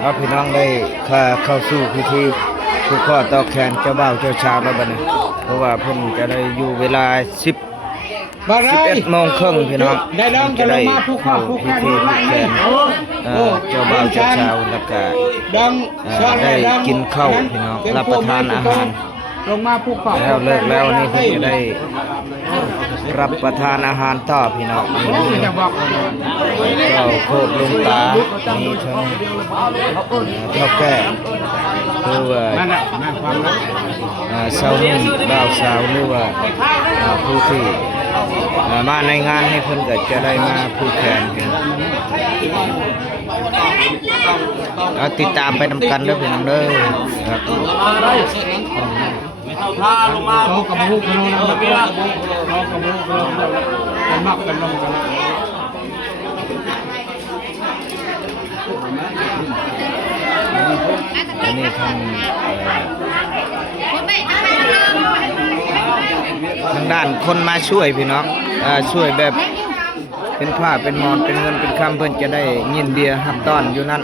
เอาพี่น้องได้เข้าสู่พิธีผูกข้อต่อแขนเจ้าบ่าวเจ้าชาวแล้วบัดนี้เพราะว่าเพิ่นจะได้อยู่เวลา11 โมงครึ่งพี่น้องจะได้เข้าพิธีผูกแขนเจ้าบ่าวเจ้าชาวแล้วก็ได้กินข้าวพี่น้องรับประทานอาหารลงมาภูเขาแล้วเลิกแล้วนี่เพิ่นจะได้รับประทานอาหารต่อพี่น้องก็โคตรลุงตามีทั้งเท่าแก่หรือว่าสาวนุ่มบ่าวสาวหรือว่าผู้ที่มาในงานให้เพิ่นก็จะได้มาผูกแขนพี่น้องเอาติดตามไปนำกันเด้อพี่น้องเด้อครับเขากระบุกกันลงนะเขากระบุกกันลงกันมักกันลงกันอันนี้ทางด้านคนมาช่วยพี่น้องช่วยแบบเป็นผ้าเป็นมอนเป็นเงินเป็นคำเพื่อนจะได้ยินเบียร์ฮับต้อนอยู่นั่น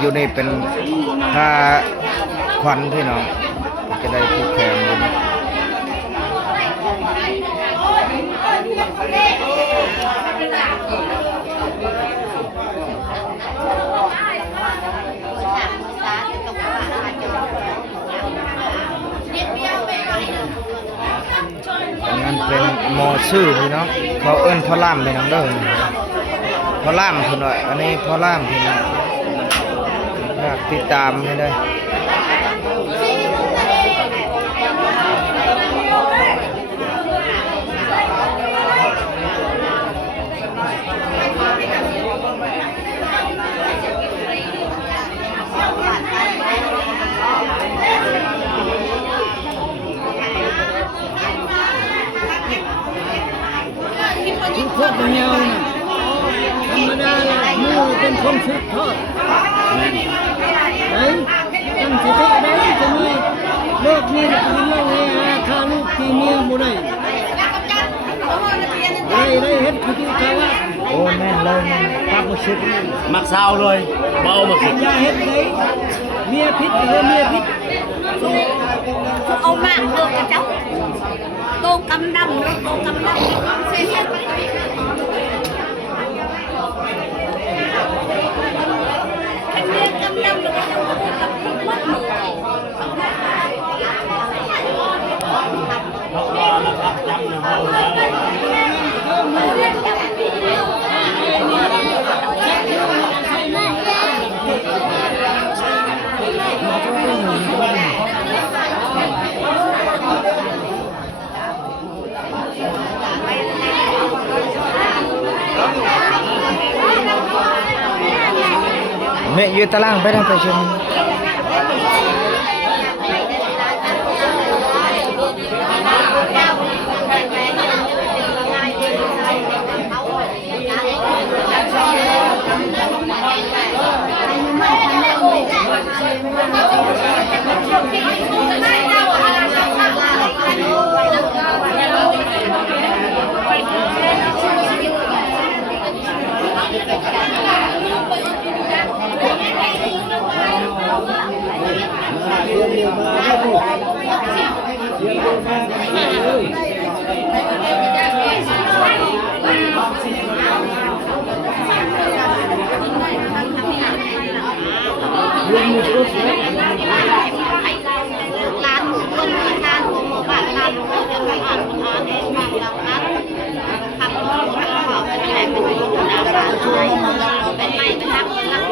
อยู่นี่เป็นผ้าขวัญพี่น้องจะได้ผูกแขนอยู่นี่อันนั้นเป็นหมอชื่อพี่น้องเขาเอิ้นพ่อล่ามพี่น้องเด้อพ่อล่ามพี่น้องอันนี้พ่อล่ามพี่น้องอยากติดตามให้ได้ทอดเงาธรรมดาเลยมือเป็นคนชุดทอดตั้งสติได้จะมีโลกนี้จะมีโลกนี้ฆ่าลูกที่เมียบุได้ได้เห็นคือที่เขาว่าโอ้แม่เลยครับมาชิดมักเศร้าเลยเบามาสิยาเห็นได้เมียพิษเมียพิษเอามากเลยกับเจ้าโตกำดำโตกำดำเสียแม่อยู่ตารางไปทางไปชมร้านหมูต้มทานหมูบ้านร้านหมูเดี๋ยวไปอ่านอ่านเองบ้านเราร้านทำรถเขาเป็นแหล่งเป็นยุทธนาการเป็นไม่เป็นนักคนอย่าง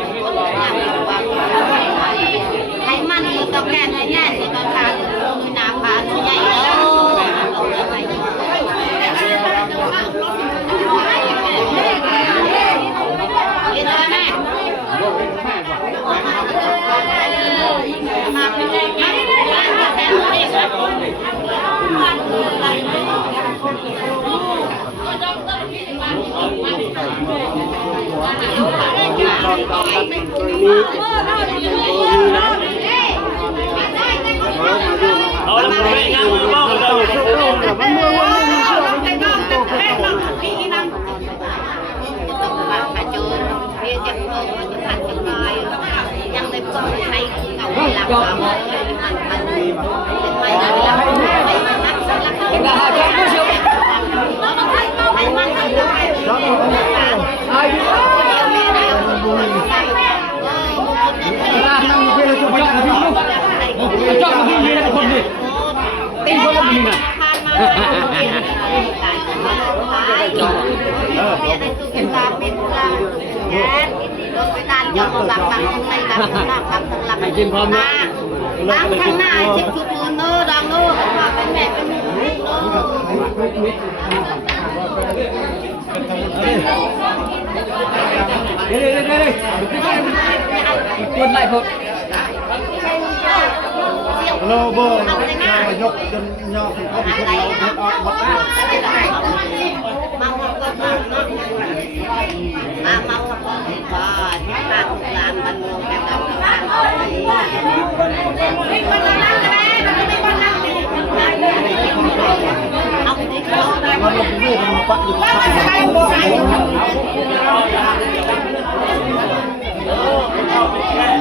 ให้มันคือตะแกรงให้แน่คือตะการคือนาคาคือใหญ่แล้วมาเป็นแรงงานแต่ไม่ใช่เอาละมึงไม่งานมึงบ้าเลยต้องมาขจรเรียนจะโต มันทันจังเลยยังได้เปิดใช้เก่าหลักมาเลยมันเป็นไม่ได้แล้วไม่นักสลักเขาไม่ได้ไม่มันไม่ได้อายุไม่ได้ตีคนละมีน่ะเป็นตาเป็นตาแย่โดนไปตาย่อหลับทั้งในหลับทั้งหลับทั้งหลับกินพร้อมนะบางข้างหน้าชิดชุดเนื้อดังเนื้อว่าเป็นแม่เป็นคนไล่พดโลโบยกจนย่อถึงเขาเป็นคนเราออกหมดนะมาหมดก็มาเนาะมาหมดก็บ้านบ้านหลานมันงงแบบนั้นไม่คนนั่งก็ได้ไม่คนนั่งเอาไปดิ มาลงมือมันปักอยู่